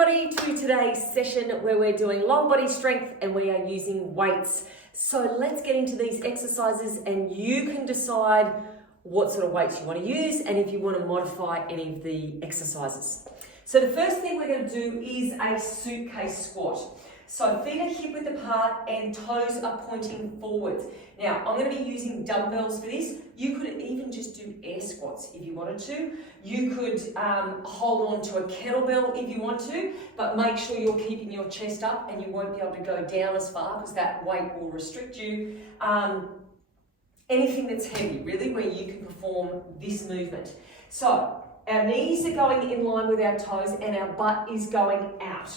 everybody to today's session where we're doing long body strength and we are using weights. So let's get into these exercises and you can decide what sort of weights you want to use and if you want to modify any of the exercises. So the first thing we're going to do is a suitcase squat. So feet are hip width apart and toes are pointing forwards. Now, I'm going to be using dumbbells for this. You could even just do air squats if you wanted to. You could hold on to a kettlebell if you want to, but make sure you're keeping your chest up and you won't be able to go down as far because that weight will restrict you. Anything that's heavy, really, where you can perform this movement. So our knees are going in line with our toes and our butt is going out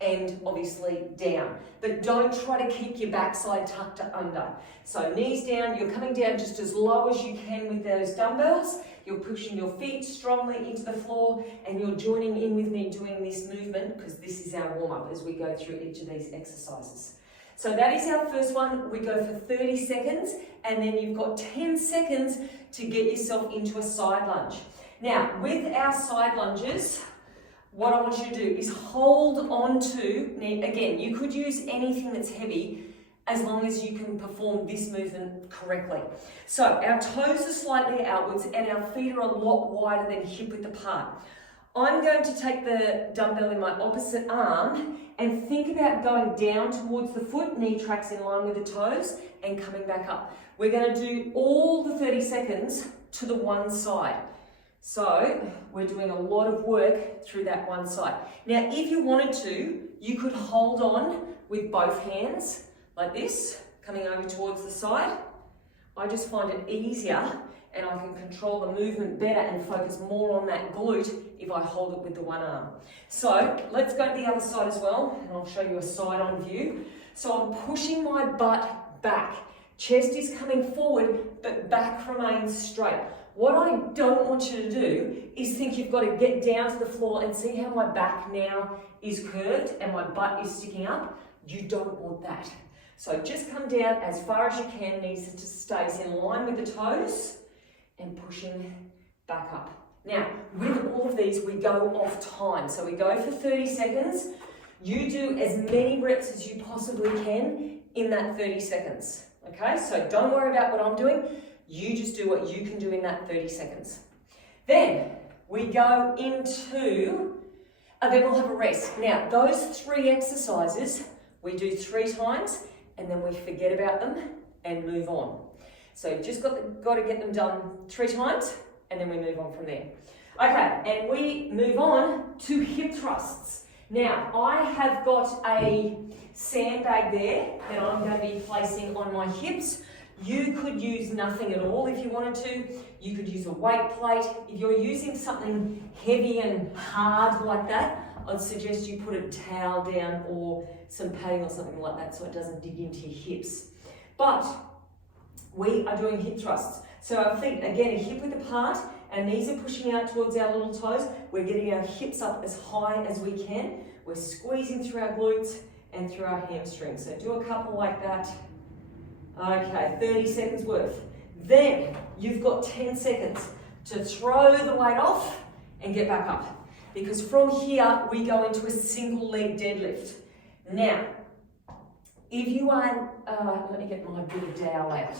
and obviously down. But don't try to keep your backside tucked under. So knees down, you're coming down just as low as you can with those dumbbells. You're pushing your feet strongly into the floor and you're joining in with me doing this movement because this is our warm-up as we go through each of these exercises. So that is our first one. We go for 30 seconds and then you've got 10 seconds to get yourself into a side lunge. Now, with our side lunges, what I want you to do is hold on to, again, you could use anything that's heavy as long as you can perform this movement correctly. So our toes are slightly outwards and our feet are a lot wider than hip width apart. I'm going to take the dumbbell in my opposite arm and think about going down towards the foot, knee tracks in line with the toes and coming back up. We're going to do all the 30 seconds to the one side. So we're doing a lot of work through that one side. Now, if you wanted to, you could hold on with both hands like this, coming over towards the side. I just find it easier and I can control the movement better and focus more on that glute if I hold it with the one arm. So let's go to the other side as well, and I'll show you a side-on view. So I'm pushing my butt back. Chest is coming forward, but back remains straight. What I don't want you to do is think you've got to get down to the floor and see how my back now is curved and my butt is sticking up. You don't want that. So just come down as far as you can, knees to stays in line with the toes and pushing back up. Now, with all of these, we go off time. So we go for 30 seconds. You do as many reps as you possibly can in that 30 seconds. Okay, so don't worry about what I'm doing. You just do what you can do in that 30 seconds. Then we go into, then we'll have a rest. Now, those three exercises, we do 3 times and then we forget about them and move on. So you've just got to get them done 3 times and then we move on from there. Okay, and we move on to hip thrusts. Now, I have got a sandbag there that I'm going to be placing on my hips. You could use nothing at all if you wanted to. You could use a weight plate. If you're using something heavy and hard like that, I'd suggest you put a towel down or some padding or something like that so it doesn't dig into your hips. But we are doing hip thrusts. So our feet, again, are hip width apart. Our knees are pushing out towards our little toes. We're getting our hips up as high as we can. We're squeezing through our glutes and through our hamstrings. So do a couple like that. Okay, 30 seconds worth. Then you've got 10 seconds to throw the weight off and get back up. Because from here, we go into a single leg deadlift. Now, if you are, let me get my bit of dowel out.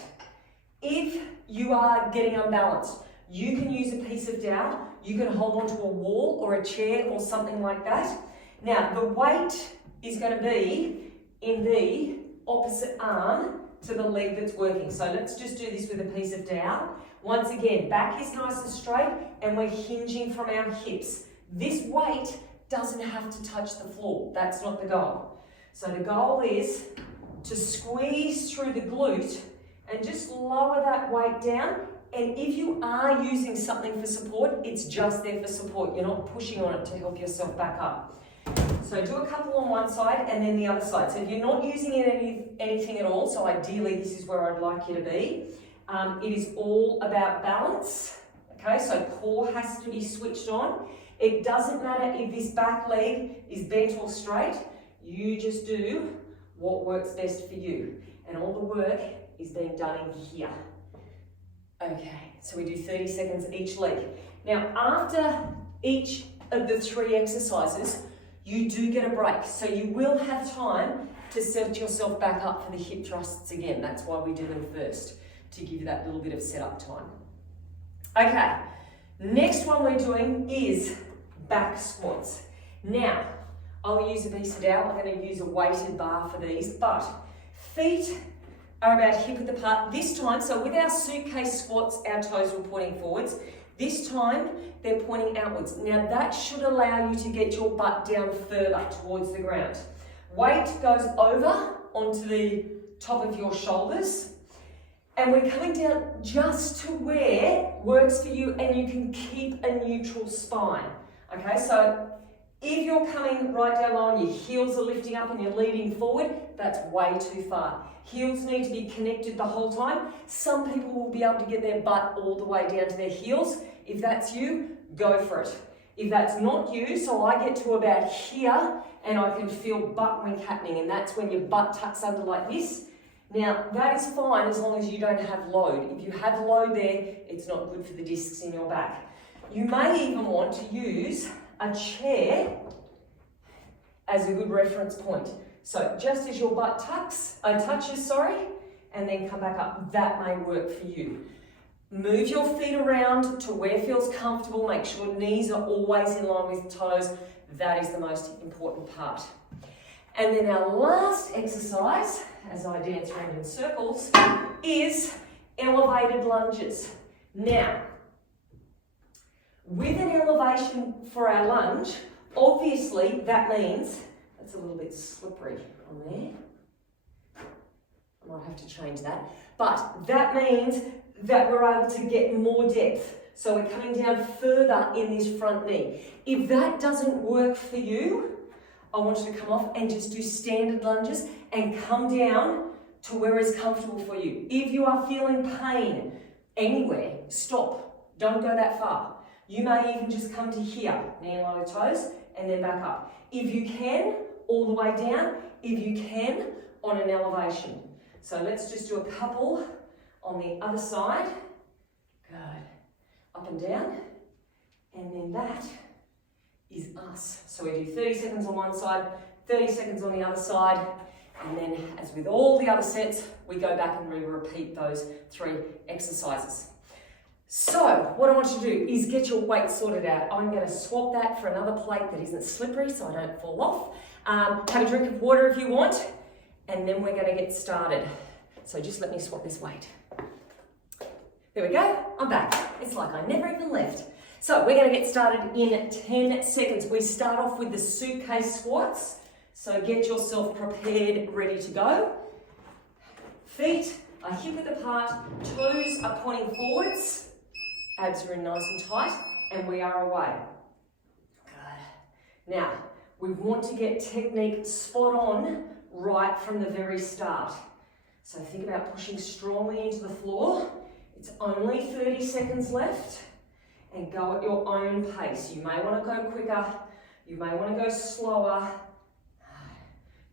If you are getting unbalanced, you can use a piece of dowel. You can hold onto a wall or a chair or something like that. Now, the weight is going to be in the opposite arm to the leg that's working. So let's just do this with a piece of dowel. Once again, back is nice and straight and we're hinging from our hips. This weight doesn't have to touch the floor. That's not the goal. So the goal is to squeeze through the glute and just lower that weight down. And if you are using something for support, it's just there for support. You're not pushing on it to help yourself back up. So do a couple on one side and then the other side. So if you're not using anything at all, so ideally this is where I'd like you to be, it is all about balance. Okay, so core has to be switched on. It doesn't matter if this back leg is bent or straight. You just do what works best for you. And all the work is being done in here. Okay, so we do 30 seconds each leg. Now, after each of the 3 exercises, you do get a break. So you will have time to set yourself back up for the hip thrusts again. That's why we do them first, to give you that little bit of setup time. Okay, next one we're doing is back squats. Now, I'll use a piece of dowel. I'm going to use a weighted bar for these, but feet are about hip width apart this time. So with our suitcase squats, our toes were pointing forwards. This time, they're pointing outwards. Now that should allow you to get your butt down further towards the ground. Weight goes over onto the top of your shoulders, and we're coming down just to where works for you, and you can keep a neutral spine. Okay, so if you're coming right down low and your heels are lifting up and you're leaning forward, that's way too far. Heels need to be connected the whole time. Some people will be able to get their butt all the way down to their heels. If that's you, go for it. If that's not you, so I get to about here and I can feel butt wink happening, and that's when your butt tucks under like this. Now, that is fine as long as you don't have load. If you have load there, it's not good for the discs in your back. You may even want to use a chair as a good reference point. So just as your butt touches, and then come back up, that may work for you. Move your feet around to where feels comfortable. Make sure knees are always in line with toes. That is the most important part. And then our last exercise, as I dance around in circles, is elevated lunges. Now, with an elevation for our lunge, obviously that means, that's a little bit slippery on there. I might have to change that. But that means that we're able to get more depth. So we're coming down further in this front knee. If that doesn't work for you, I want you to come off and just do standard lunges and come down to where is comfortable for you. If you are feeling pain anywhere, stop. Don't go that far. You may even just come to here, knee in line with toes, and then back up. If you can, all the way down. If you can, on an elevation. So let's just do a couple on the other side. Good. Up and down. And then that is us. So we do 30 seconds on one side, 30 seconds on the other side, and then as with all the other sets, we go back and we repeat those 3 exercises. So what I want you to do is get your weight sorted out. I'm going to swap that for another plate that isn't slippery so I don't fall off. Have a drink of water if you want, and then we're going to get started. So just let me swap this weight. There we go, I'm back. It's like I never even left. So we're going to get started in 10 seconds. We start off with the suitcase squats. So get yourself prepared, ready to go. Feet are hip width apart, toes are pointing forwards, abs are in nice and tight, and we are away. Good. Now, we want to get technique spot on right from the very start. So think about pushing strongly into the floor. It's only 30 seconds left, and go at your own pace. You may want to go quicker, you may want to go slower.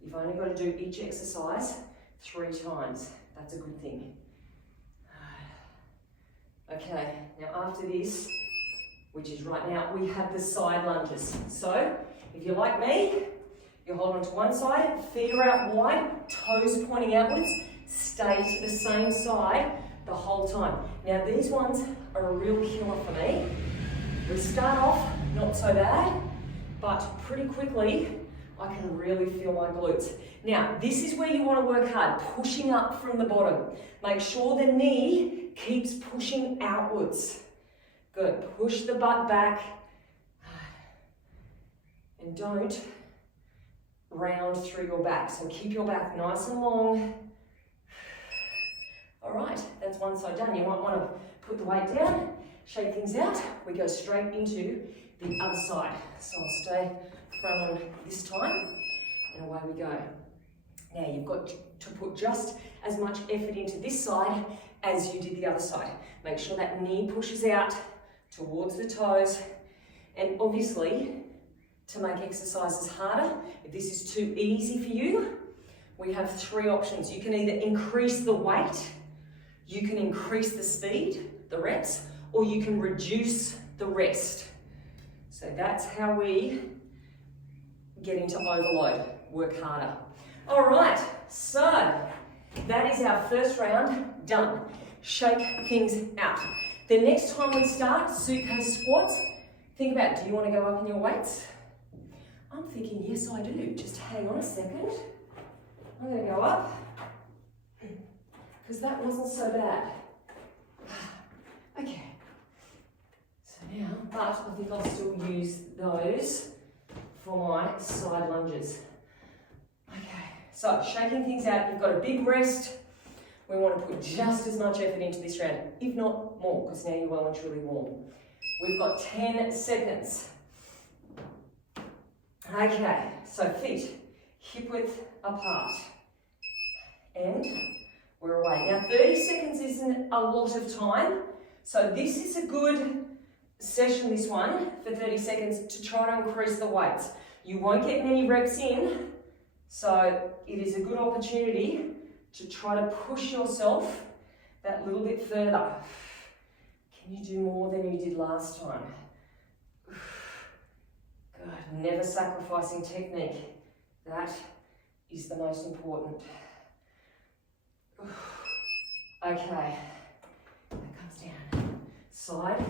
You've only got to do each exercise 3 times. That's a good thing. Okay, now after this, which is right now, we have the side lunges. So, if you're like me, you hold on to one side, feet are out wide, toes pointing outwards, stay to the same side the whole time. Now these ones are a real killer for me. We start off not so bad, but pretty quickly I can really feel my glutes. Now this is where you want to work hard, pushing up from the bottom. Make sure the knee keeps pushing outwards. Good, push the butt back and don't round through your back. So keep your back nice and long. All right, that's one side done. You might want to put the weight down, shake things out. We go straight into the other side. So I'll stay front on this time, and away we go. Now you've got to put just as much effort into this side as you did the other side. Make sure that knee pushes out towards the toes, and obviously to make exercises harder, if this is too easy for you, we have 3 options. You can either increase the weight, you can increase the speed, the reps, or you can reduce the rest. So that's how we get into overload, work harder. All right, so that is our first round done. Shake things out. The next time we start suitcase squats, think about, do you want to go up in your weights? I'm thinking, yes, I do. Just hang on a second. I'm going to go up because that wasn't so bad. Okay. So now, but I think I'll still use those for my side lunges. Okay, so shaking things out, you've got a big rest. We want to put just as much effort into this round, if not more, because now you're well and truly warm. We've got 10 seconds. Okay, so feet hip width apart. And we're away. Now 30 seconds isn't a lot of time, so this is a good session, this one, for 30 seconds to try to increase the weights. You won't get many reps in, so it is a good opportunity to try to push yourself that little bit further. Can you do more than you did last time? God, never sacrificing technique. That is the most important. Okay, that comes down. Side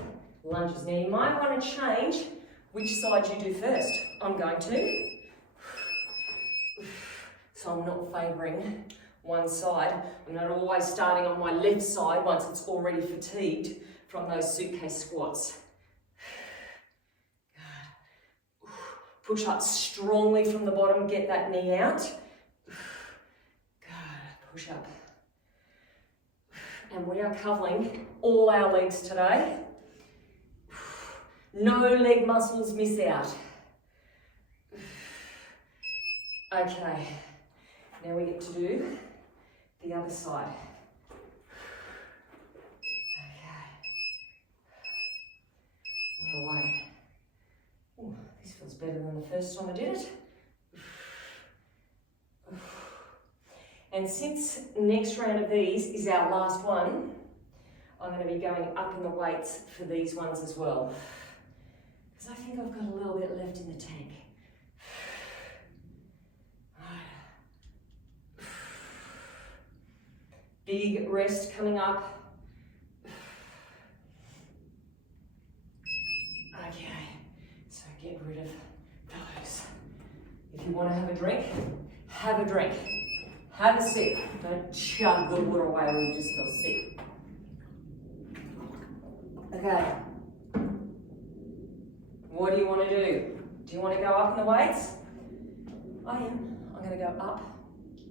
lunges. Now you might want to change which side you do first. I'm going to. So I'm not favouring one side. I'm not always starting on my left side once it's already fatigued from those suitcase squats. Push up strongly from the bottom, get that knee out. Good, push up. And we are covering all our legs today. No leg muscles miss out. Okay, now we get to do the other side. Okay. We're away. Ooh, this feels better than the first time I did it. And since next round of these is our last one, I'm going to be going up in the weights for these ones as well. Because I think I've got a little bit left in the tank. Big rest coming up. Okay, so get rid of those. If you want to have a drink, have a drink. Have a sip. Don't chug the water away when you just feel sick. Okay. What do you want to do? Do you want to go up in the weights? I am. I'm going to go up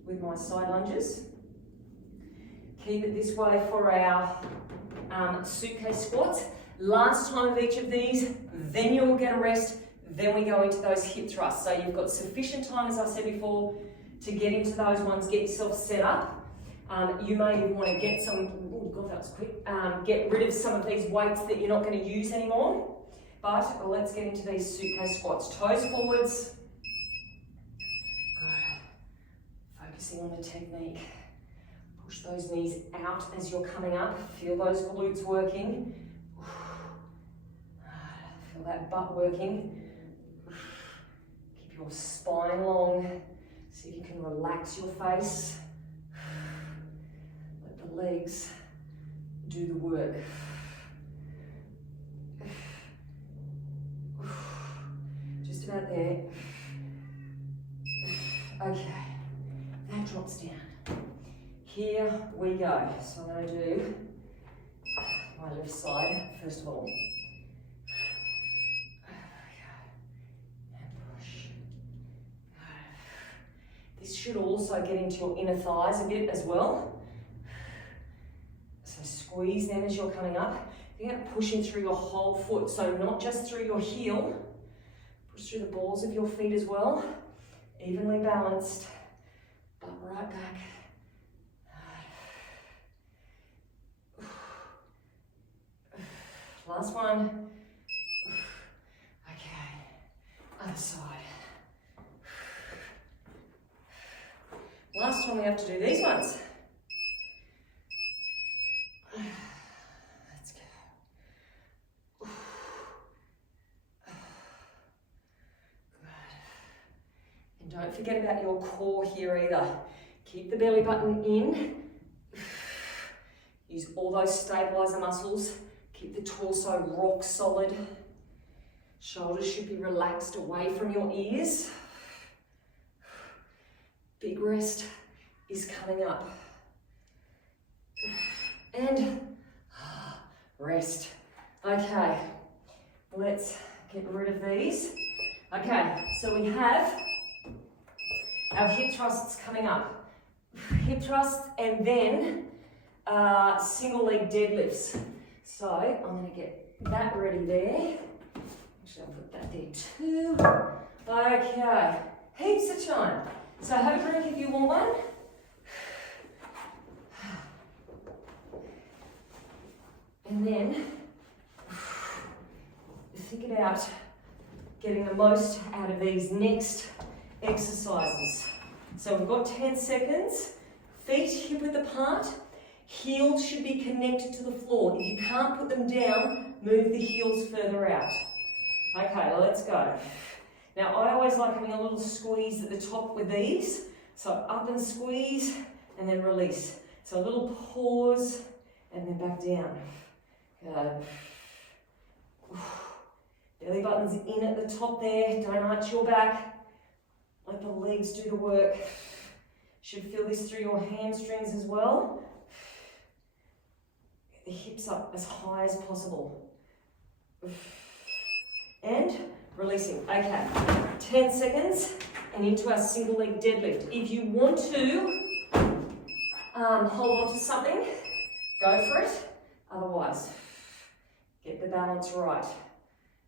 with my side lunges. Keep it this way for our suitcase squats. Last time of each of these, then you'll get a rest, then we go into those hip thrusts. So you've got sufficient time, as I said before, to get into those ones, get yourself set up. You may even want to get some, oh God, that was quick, get rid of some of these weights that you're not going to use anymore. But let's get into these suitcase squats. Toes forwards. Good. Focusing on the technique. Push those knees out as you're coming up. Feel those glutes working. Feel that butt working. Keep your spine long. See if you can relax your face. Let the legs do the work. Just about there. Okay, that drops down. Here we go. So I'm going to do my left side first of all. And push. This should also get into your inner thighs a bit as well. So squeeze them as you're coming up. You're going to push in through your whole foot, so not just through your heel. Push through the balls of your feet as well. Evenly balanced, but right back. Last one. Okay, other side. Last one we have to do these ones. Let's go. Good. And don't forget about your core here either. Keep the belly button in. Use all those stabilizer muscles. Keep the torso rock solid. Shoulders should be relaxed away from your ears. Big rest is coming up. And rest. Okay, let's get rid of these. Okay, so we have our hip thrusts coming up. Hip thrusts and then single leg deadlifts. So I'm going to get that ready there. Actually, I'll put that there too. Okay, heaps of time. So have a drink if you want one. And then think about getting the most out of these next exercises. So we've got 10 seconds. Feet hip width apart. Heels should be connected to the floor. If you can't put them down, move the heels further out. Okay, let's go. Now I always like having a little squeeze at the top with these. So up and squeeze and then release. So a little pause and then back down. Good. Belly button's in at the top there. Don't arch your back. Let the legs do the work. Should feel this through your hamstrings as well. Get the hips up as high as possible. And releasing. Okay, 10 seconds and into our single leg deadlift. If you want to hold on to something, go for it. Otherwise, get the balance right.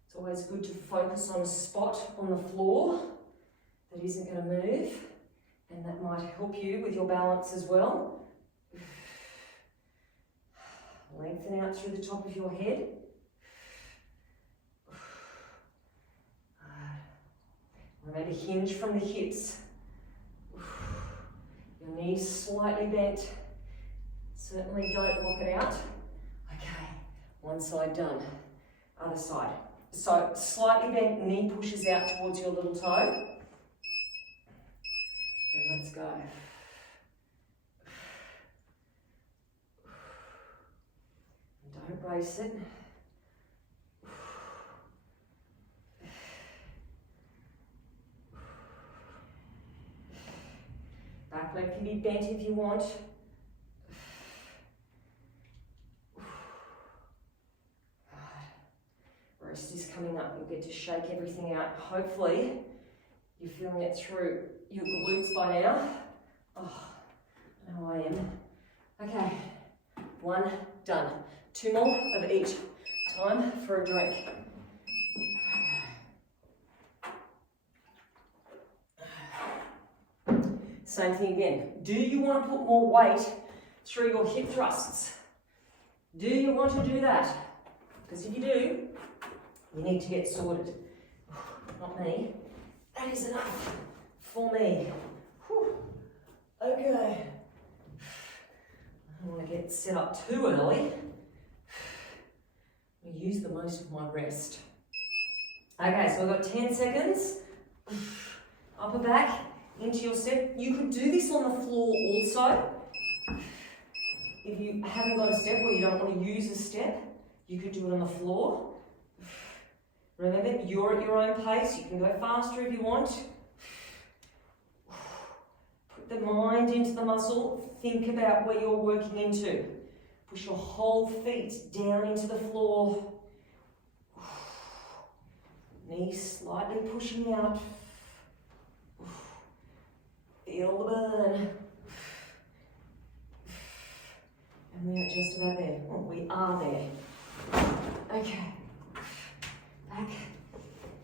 It's always good to focus on a spot on the floor that isn't going to move, and that might help you with your balance as well. Lengthen out through the top of your head. Remember, hinge from the hips. Your knees slightly bent. Certainly don't lock it out. Okay, one side done. Other side. So slightly bent knee pushes out towards your little toe. And let's go. Don't brace it. Back leg can be bent if you want. Rest is coming up. You'll get to shake everything out. Hopefully, you're feeling it through your glutes by now. Oh, I know I am. Okay, one done. 2 more of each. Time for a drink. Same thing again. Do you want to put more weight through your hip thrusts? Do you want to do that? Because if you do, you need to get sorted. Not me. That is enough for me. Whew. Okay. I don't want to get set up too early. I use the most of my rest. Okay, so we've got 10 seconds. Upper back into your step. You could do this on the floor also. If you haven't got a step or you don't want to use a step, you could do it on the floor. Remember, you're at your own pace. You can go faster if you want. Put the mind into the muscle. Think about where you're working into. Push your whole feet down into the floor. Knees slightly pushing out. Feel the burn. And we are just about there. Well, we are there. Okay. Back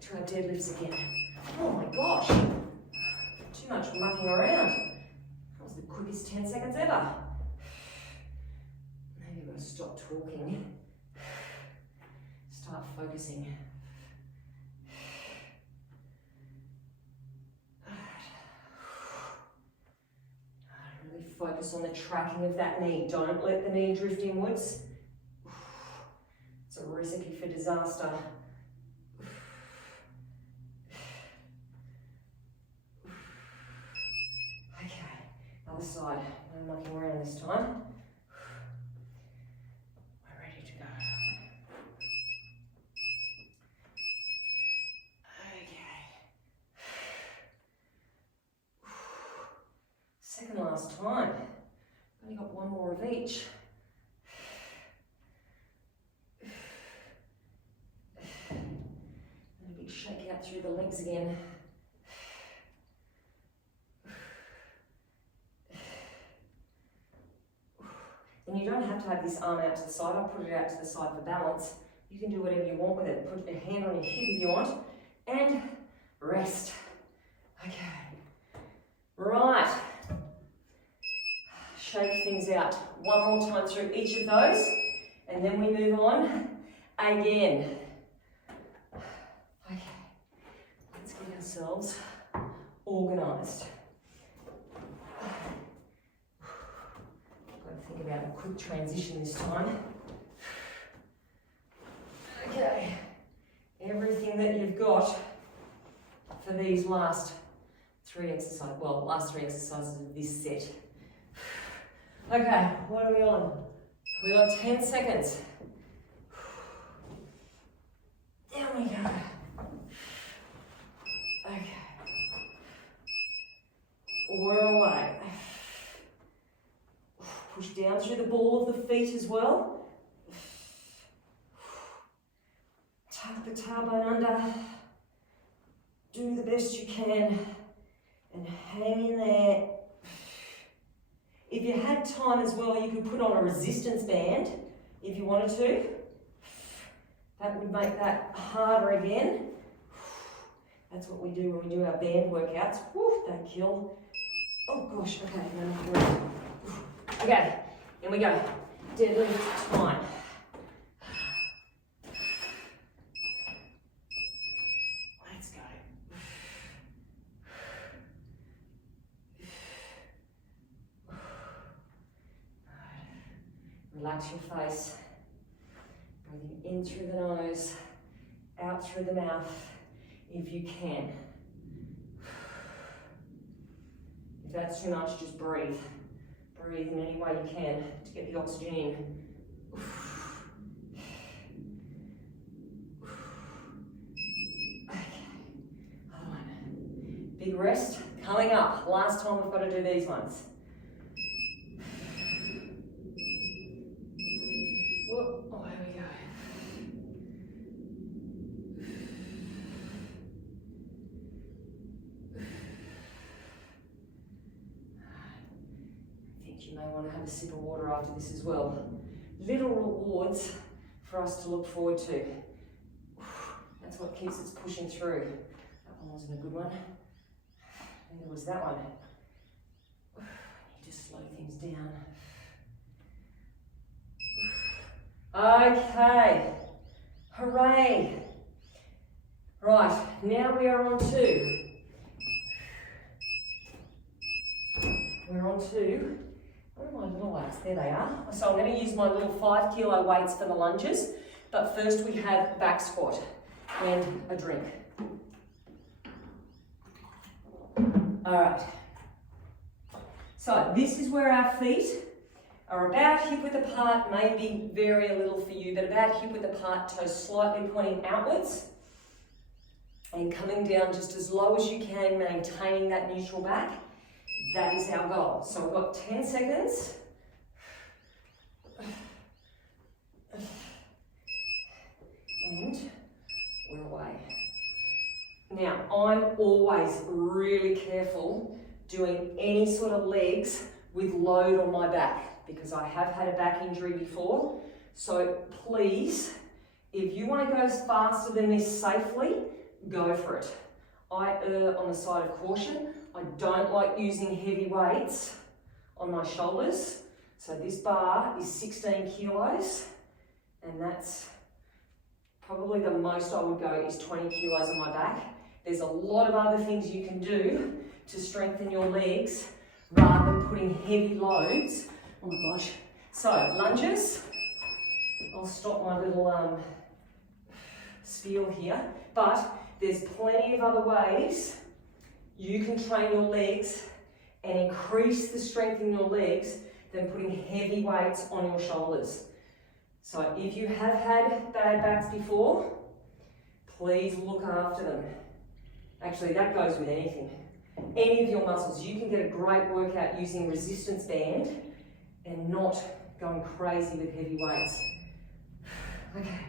to our deadlifts again. Oh my gosh. Too much mucking around. That was the quickest 10 seconds ever. Maybe I'm going to stop talking. Start focusing. Really focus on the tracking of that knee. Don't let the knee drift inwards. It's a recipe for disaster. Other side. No mucking around this time. We're ready to go. Okay. Second last time. Only got one more of each. And a big shake out through the legs again. And you don't have to have this arm out to the side. I'll put it out to the side for balance. You can do whatever you want with it. Put your hand on your hip if you want. And rest. Okay. Right. Shake things out. One more time through each of those. And then we move on again. Okay. Let's get ourselves organised. Think about a quick transition this time. Okay, everything that you've got for these last three exercises of this set. Okay, what are we on? We got 10 seconds. Down we go. Okay. We're away. Push down through the ball of the feet as well. Tuck the tailbone under. Do the best you can and hang in there. If you had time as well, you could put on a resistance band if you wanted to. That would make that harder again. That's what we do when we do our band workouts. Woo, they kill. Oh gosh, okay, no. Okay, here we go. Deadlift time. Let's go. Relax your face. Breathing in through the nose, out through the mouth, if you can. If that's too much, just breathe. Breathe in any way you can to get the oxygen in. Okay, other one. Big rest coming up. Last time we've got to do these ones. Whoop. Oh, here we go. You may want to have a sip of water after this as well. Little rewards for us to look forward to. That's what keeps us pushing through. That one wasn't a good one. Neither was that one. Need to slow things down. Okay. Hooray. Right, now we are on to. We're on to. Where are my little weights? There they are. So I'm going to use my little 5 kilo weights for the lunges, but first we have back squat and a drink. All right. So this is where our feet are about hip width apart, maybe vary a little for you, but about hip width apart, toes slightly pointing outwards and coming down just as low as you can, maintaining that neutral back. That is our goal. So we've got 10 seconds. And we're away. Now, I'm always really careful doing any sort of legs with load on my back because I have had a back injury before. So please, if you want to go faster than this safely, go for it. I err on the side of caution. I don't like using heavy weights on my shoulders. So this bar is 16 kilos, and that's probably the most I would go is 20 kilos on my back. There's a lot of other things you can do to strengthen your legs rather than putting heavy loads. Oh my gosh. So lunges, I'll stop my little spiel here, but there's plenty of other ways you can train your legs and increase the strength in your legs than putting heavy weights on your shoulders. So if you have had bad backs before, please look after them. Actually, that goes with anything. Any of your muscles. You can get a great workout using resistance band and not going crazy with heavy weights. Okay,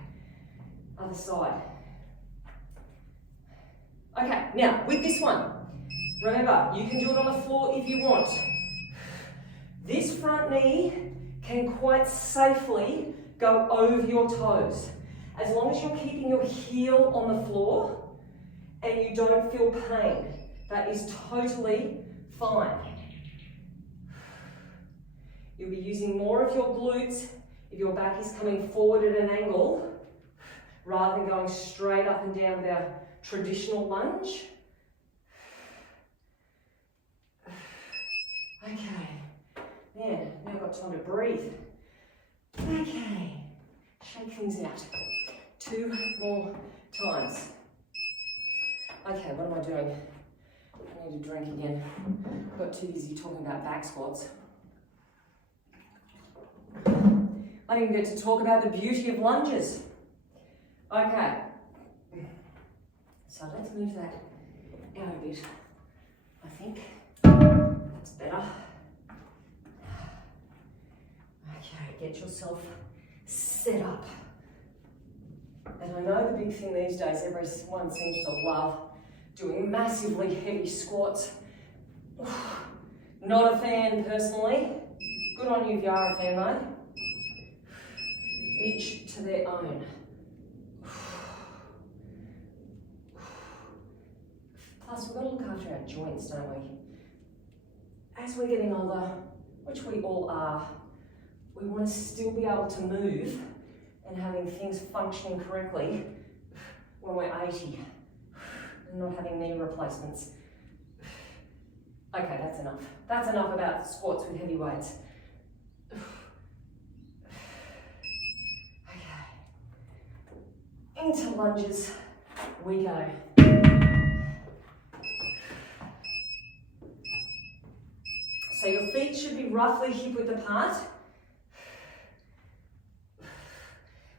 other side. Okay, now with this one, remember, you can do it on the floor if you want. This front knee can quite safely go over your toes. As long as you're keeping your heel on the floor and you don't feel pain, that is totally fine. You'll be using more of your glutes if your back is coming forward at an angle rather than going straight up and down with our traditional lunge. Okay, now I've got time to breathe. Okay, shake things out. 2 more times. Okay, what am I doing? I need a drink again. I got too busy talking about back squats. I didn't get to talk about the beauty of lunges. Okay, so let's move that out a bit. I think that's better. Okay, get yourself set up. And I know the big thing these days, everyone seems to love doing massively heavy squats. Not a fan personally. Good on you if you are a fan though. Each to their own. Plus, we've got to look after our joints, don't we? As we're getting older, which we all are, we want to still be able to move and having things functioning correctly when we're 80 and not having knee replacements. Okay, that's enough. That's enough about squats with heavy weights. Okay, into lunges we go. So your feet should be roughly hip-width apart.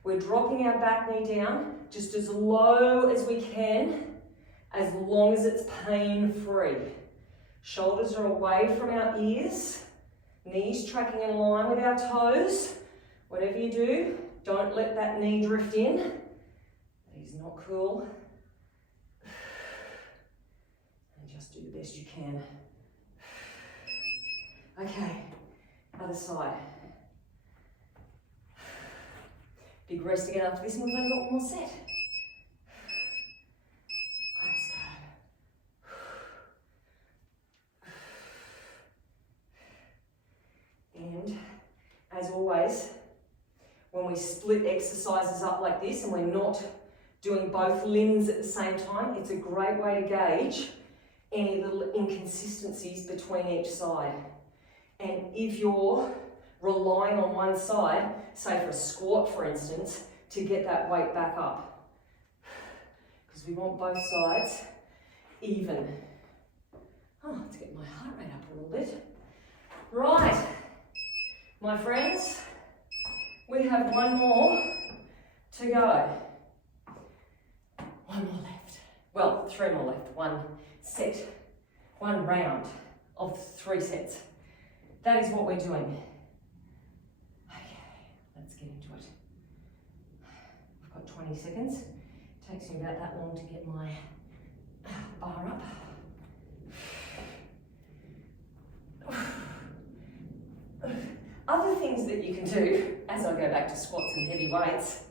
We're dropping our back knee down just as low as we can, as long as it's pain-free. Shoulders are away from our ears, knees tracking in line with our toes. Whatever you do, don't let that knee drift in. That is not cool. And just do the best you can. Okay, other side. Big rest again after this, and we've only got one more set. Let's go. And as always, when we split exercises up like this and we're not doing both limbs at the same time, it's a great way to gauge any little inconsistencies between each side. And if you're relying on one side, say for a squat for instance, to get that weight back up. Because we want both sides even. Oh, let's get my heart rate up a little bit. Right, my friends, we have one more to go. One more left. Well, 3 more left. One set, one round of 3 sets. That is what we're doing. Okay, let's get into it. I've got 20 seconds. It takes me about that long to get my bar up. Other things that you can do, as I go back to squats and heavy weights,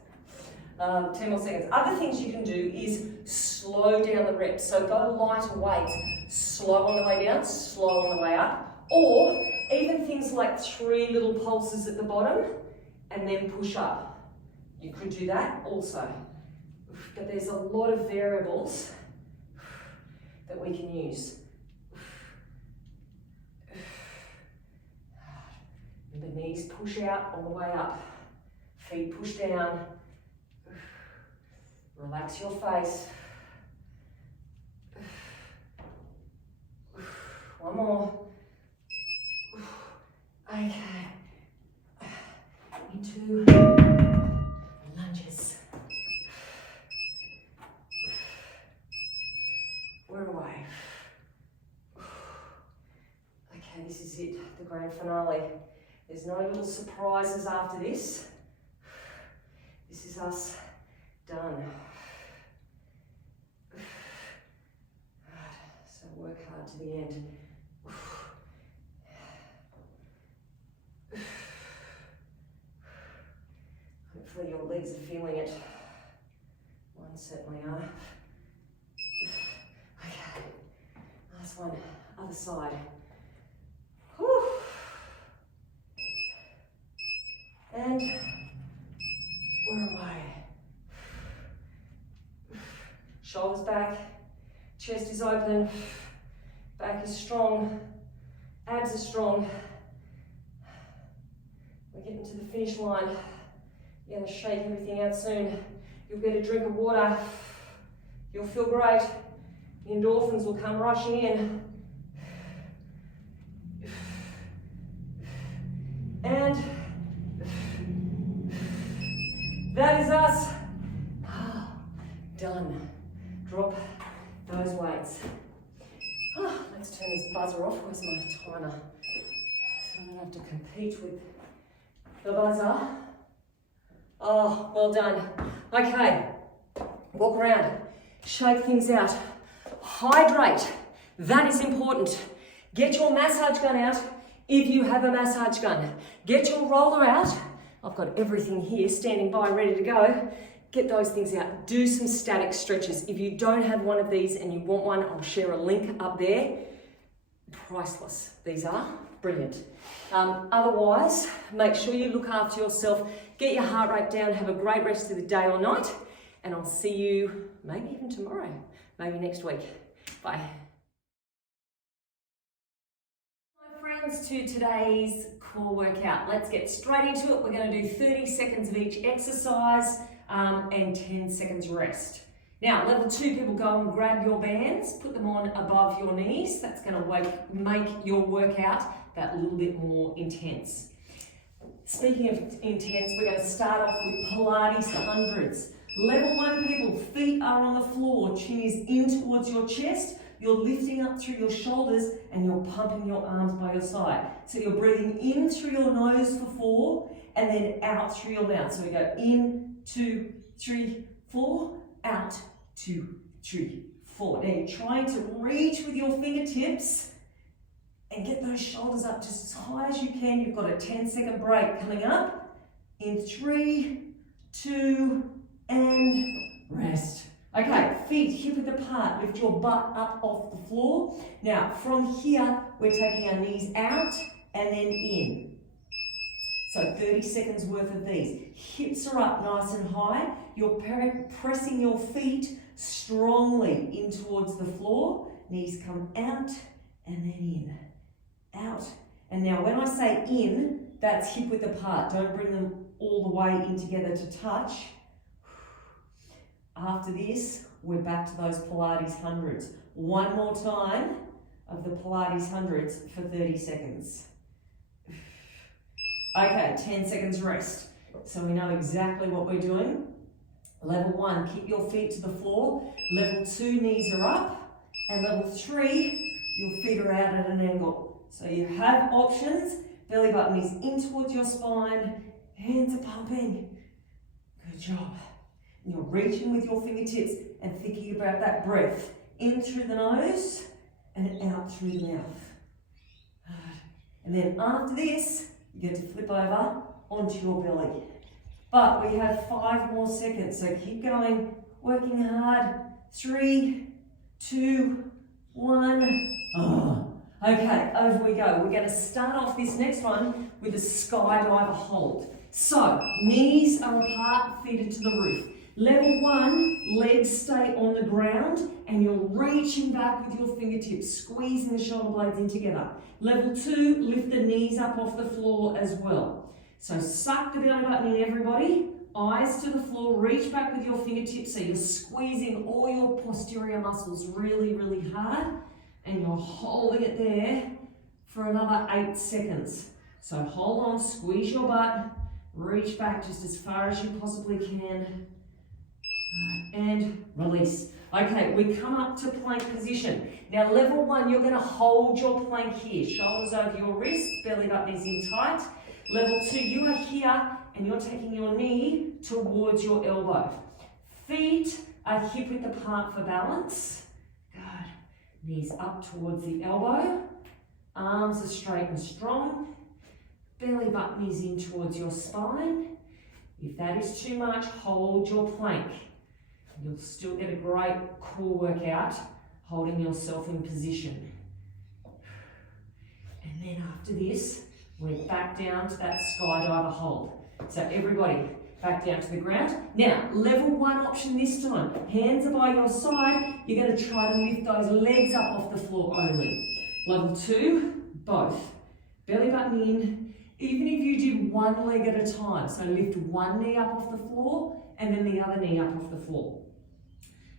10 more seconds. Other things you can do is slow down the reps. So go lighter weights, slow on the way down, slow on the way up, or even things like 3 little pulses at the bottom and then push up. You could do that also. But there's a lot of variables that we can use. The knees push out on the way up. Feet push down. Relax your face. One more. this is it, the grand finale. There's no little surprises after this. This is us done. So work hard to the end. Hopefully your legs are feeling it. Mine certainly are. Okay, last one, other side. Whew. And we're away. Shoulders back, chest is open, back is strong, abs are strong. We're getting to the finish line. You're going to shake everything out soon. You'll get a drink of water. You'll feel great. The endorphins will come rushing in. And that is us. Done. Drop those weights. Let's turn this buzzer off. Where's my timer? So I don't have to compete with the buzzer. Oh, well done. Okay, walk around, shake things out, hydrate. That is important. Get your massage gun out if you have a massage gun. Get your roller out. I've got everything here standing by, ready to go. Get those things out. Do some static stretches. If you don't have one of these and you want one, I'll share a link up there. Priceless. These are brilliant. Otherwise, make sure you look after yourself. Get your heart rate down. Have a great rest of the day or night. And I'll see you maybe even tomorrow, maybe next week. Bye. My friends, to today's core workout. Let's get straight into it. We're going to do 30 seconds of each exercise and 10 seconds rest. Now, level 2, people go and grab your bands, put them on above your knees. That's going to make your workout that little bit more intense. Speaking of intense, we're going to start off with Pilates hundreds. Level 1, people, feet are on the floor, chin is in towards your chest. You're lifting up through your shoulders and you're pumping your arms by your side. So you're breathing in through your nose for 4 and then out through your mouth. So we go in, 2, 3, 4, out, 2, 3, 4. Now you're trying to reach with your fingertips and get those shoulders up just as high as you can. You've got a 10-second break coming up. In 3, 2, and rest. Okay, feet hip-width apart. Lift your butt up off the floor. Now, from here, we're taking our knees out and then in. So 30 seconds worth of these. Hips are up nice and high. You're pressing your feet strongly in towards the floor. Knees come out and then in. Out. And now when I say in, that's hip width apart. Don't bring them all the way in together to touch. After this, we're back to those Pilates hundreds. One more time of the Pilates hundreds for 30 seconds. Okay, 10 seconds rest. So we know exactly what we're doing. Level 1, keep your feet to the floor. Level 2, knees are up. And level 3, your feet are out at an angle. So you have options. Belly button is in towards your spine. Hands are pumping. Good job. And you're reaching with your fingertips and thinking about that breath. In through the nose and out through the mouth. And then after this, you get to flip over onto your belly. But we have 5 more seconds, so keep going, working hard. 3, 2, 1. Okay, over we go. We're going to start off this next one with a skydiver hold. So, knees are apart, feet are to the roof. Level 1, legs stay on the ground and you're reaching back with your fingertips, squeezing the shoulder blades in together. Level 2, lift the knees up off the floor as well. So suck the belly button in, everybody. Eyes to the floor, reach back with your fingertips so you're squeezing all your posterior muscles really, really hard and you're holding it there for another 8 seconds. So hold on, squeeze your butt, reach back just as far as you possibly can. And release. Okay, we come up to plank position. Now level 1, you're going to hold your plank here. Shoulders over your wrists, belly button is in tight. Level 2, you are here and you're taking your knee towards your elbow. Feet are hip width apart for balance. Good. Knees up towards the elbow. Arms are straight and strong. Belly button is in towards your spine. If that is too much, hold your plank. You'll still get a great core workout holding yourself in position. And then after this, we're back down to that skydiver hold. So everybody, back down to the ground. Now, level 1 option this time. Hands are by your side. You're going to try to lift those legs up off the floor only. Level 2, both. Belly button in. Even if you did one leg at a time, so lift one knee up off the floor and then the other knee up off the floor.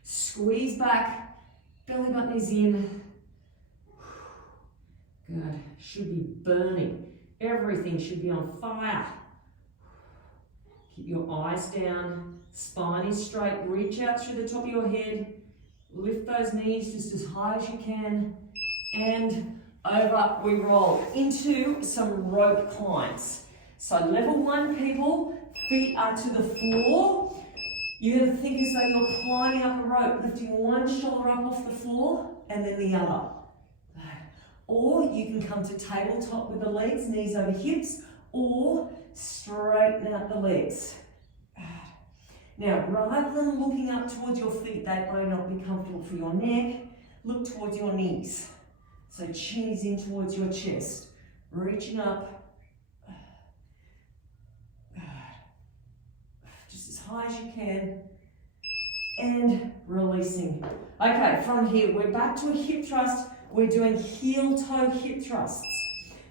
Squeeze back, belly button is in. Good, should be burning. Everything should be on fire. Keep your eyes down, spine is straight, reach out through the top of your head, lift those knees just as high as you can, and over we roll into some rope climbs. So level 1 people, feet are to the floor. You're going to think as though you're climbing up a rope, lifting one shoulder up off the floor and then the other. Or you can come to tabletop with the legs, knees over hips, or straighten out the legs. Now, rather than looking up towards your feet, that may not be comfortable for your neck, look towards your knees. So chin is in towards your chest, reaching up, just as high as you can, and releasing. Okay, from here, we're back to a hip thrust. We're doing heel-toe hip thrusts.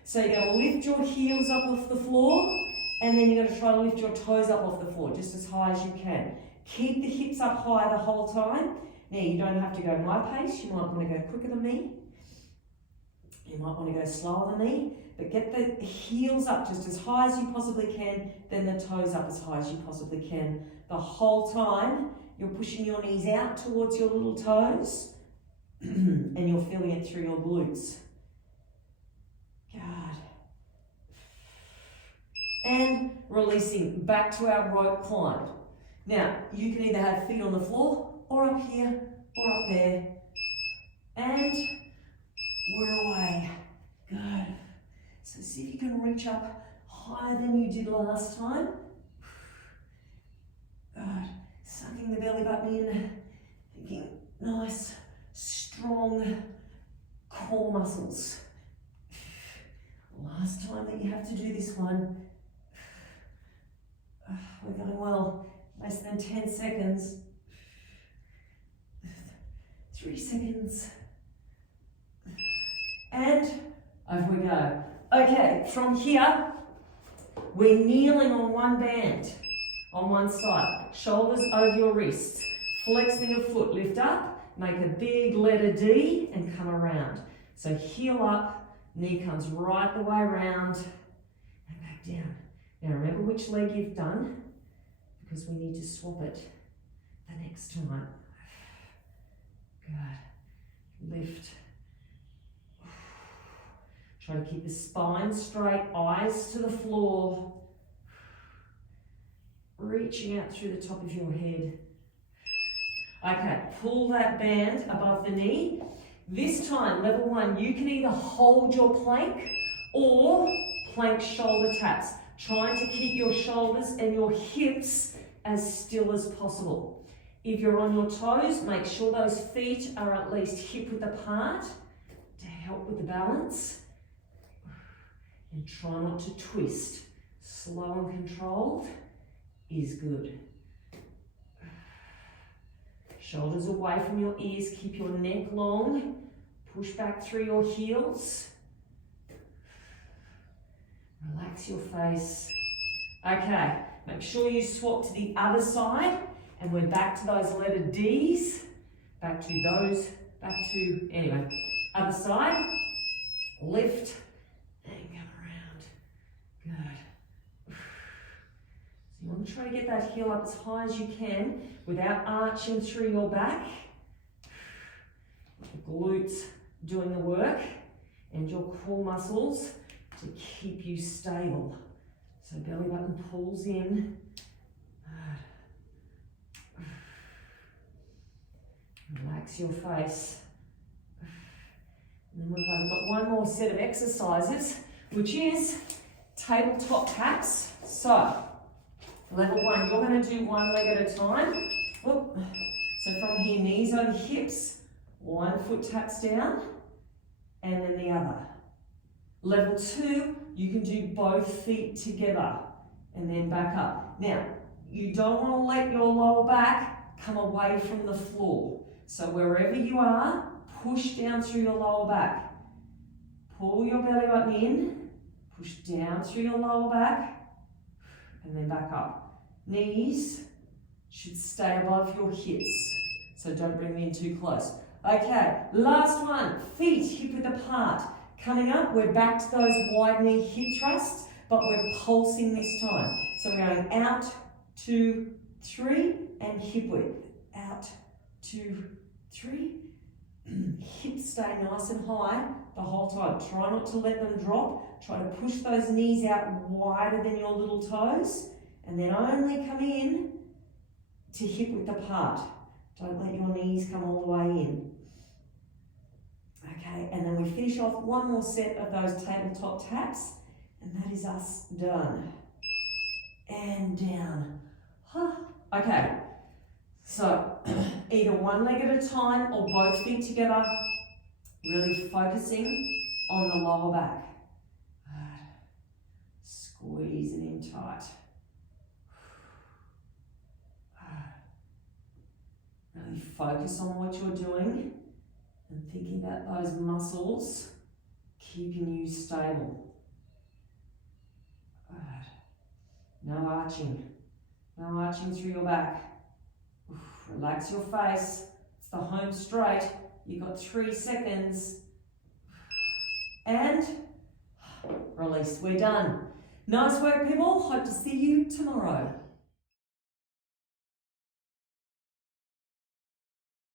So you're going to lift your heels up off the floor, and then you're going to try to lift your toes up off the floor, just as high as you can. Keep the hips up high the whole time. Now, you don't have to go my pace. You might want to go quicker than me. You might want to go slower than me, but get the heels up just as high as you possibly can, then the toes up as high as you possibly can. The whole time, you're pushing your knees out towards your little toes, and you're feeling it through your glutes. Good. And releasing back to our rope climb. Now, you can either have feet on the floor, or up here, or up there. And we're away. Good. So see if you can reach up higher than you did last time. Good. Sucking the belly button in. Thinking nice, strong core muscles. Last time that you have to do this one. We're going well. Less than 10 seconds. 3 seconds. And over we go. Okay, from here, we're kneeling on one band, on one side. Shoulders over your wrists. Flexing a foot, lift up, make a big letter D and come around. So heel up, knee comes right the way around and back down. Now remember which leg you've done, because we need to swap it the next time. Good. Lift. Try to keep the spine straight, eyes to the floor. Reaching out through the top of your head. Okay, pull that band above the knee. This time, level 1, you can either hold your plank or plank shoulder taps, trying to keep your shoulders and your hips as still as possible. If you're on your toes, make sure those feet are at least hip width apart to help with the balance. And try not to twist. Slow and controlled is good. Shoulders away from your ears, keep your neck long. Push back through your heels. Relax your face. Okay, make sure you swap to the other side, and we're back to those letter Ds. Back to those, anyway, other side. Lift and come around. Good. So you want to try to get that heel up as high as you can without arching through your back. glutes doing the work and your core muscles to keep you stable. So belly button pulls in. Relax your face. And then we've only got one more set of exercises, which is tabletop taps. So, level one, you're going to do one leg at a time. Whoop. So from here, knees over hips, one foot taps down, and then the other. Level two, you can do both feet together, and then back up. Now, you don't want to let your lower back come away from the floor. So wherever you are, push down through your lower back. Pull your belly button in, push down through your lower back, and then back up. Knees should stay above your hips, so don't bring them in too close. Okay, last one, feet hip width apart. Coming up, we're back to those wide knee hip thrusts, but we're pulsing this time. So we're going out, 2, 3, and hip width. Out, 2, 3. Hips stay nice and high the whole time. Try not to let them drop. Try to push those knees out wider than your little toes, and then only come in to hip width apart. Don't let your knees come all the way in. Okay, and then we finish off one more set of those tabletop taps, and that is us done. And down. Okay, so either one leg at a time or both feet together, really focusing on the lower back. Squeezing in tight. Really focus on what you're doing and thinking about those muscles keeping you stable. No arching. No arching through your back. Relax your face. It's the home straight. You've got 3 seconds. And release. We're done. Nice work, people. Hope to see you tomorrow.